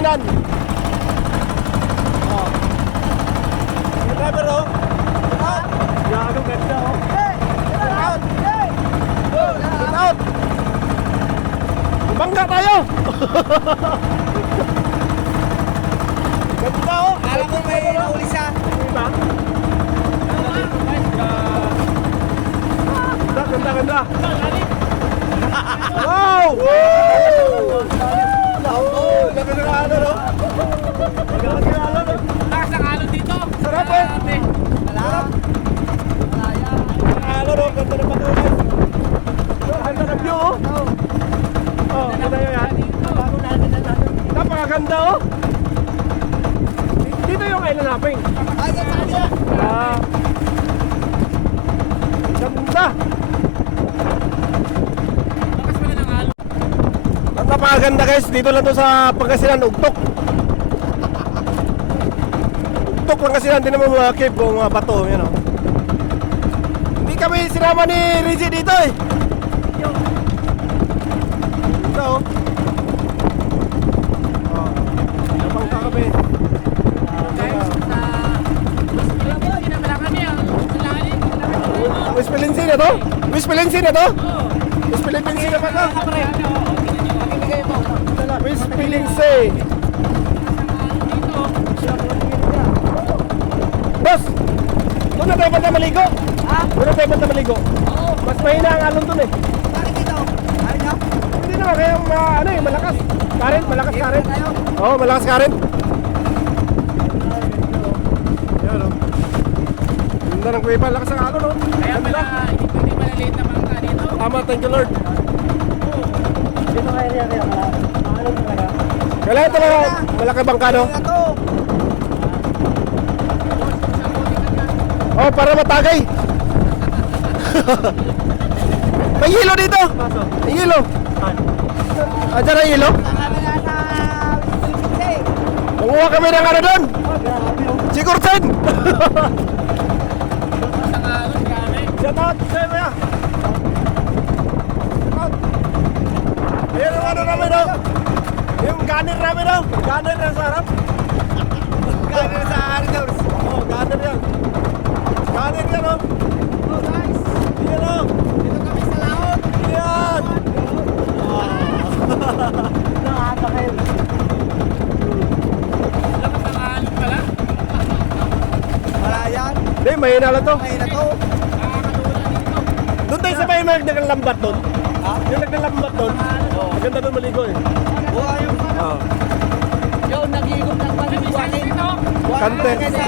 Pangasinan. Oh. Yung driver oh. Yan, ang ganda oh. Get out! Get out! Bangga tayo! Ganda oh! Alam mo may nauli siya. Diba? Ganda, ganda! Wow! Ganda ng alon no? Ganda ng alon no? Lakas ng alon dito. Sarap eh! Sarap! Alon no? Ganda ng patuloy! Ganda ng view oh! Oh, ganda yun yan! Napakaganda oh! Dito yung island hopping. Ay, sa kanila. Ah. Ganda! Lakas pala ng alon. Ang napakaganda guys, dito lang to sa Pangasinan, Ugtok. Ugtok Pangasinan, hindi naman mga cave o mga bato, yan o. Hindi kami sinama ni Rizzy dito eh. Ito o. Napang ka kami. West Pilincina to? West Pilincina to? West Pilincina pa to? West Pilincina. Boss, doon na tayo punta maligo. Ha? Doon na tayo punta maligo. Mas mahina ang alon doon eh. Bakit dito? Ayaw niyo? Hindi naman, kaya ano eh, malakas. Current, malakas current. Oo, malakas current. Yan o. Ganda ng kuwipa, lakas ang alon o. Kaya pala, hindi malaliit na bangka dito. Tama, thank you Lord. Dito kaya niya kaya maalam talaga. Kailangan talaga malaki bangkado. Kaya to. Oh, para matagay. May hilo dito. May hilo. Andiyan ang hilo. Kami na sa Philippines eh. Manguha kami ng ano doon. Sigursen. Ang alon, grabe. Shout out sa'yo kuya. Shout out. Ayan ang ano namin daw. Yung gunner namin daw. Gunner na sa harap. Gunner sa Argos. Oh, gunner yan. Gunner yan oh. Oh guys, Yan oh. dito kami sa laot. Yan. Nakakakil. Lakas ng alon pala. Wala yan. Hindi, mahina lang to. Ay na to. Nakakatulad dito. Doon tayo sa may naglalambat doon. Ha? Yung naglalambat doon. Oh, maganda doon maligo eh. Buhay yung ano. Oh. Yung nag-iigop ng May size paligwakin. dito. Buhay Kante. sa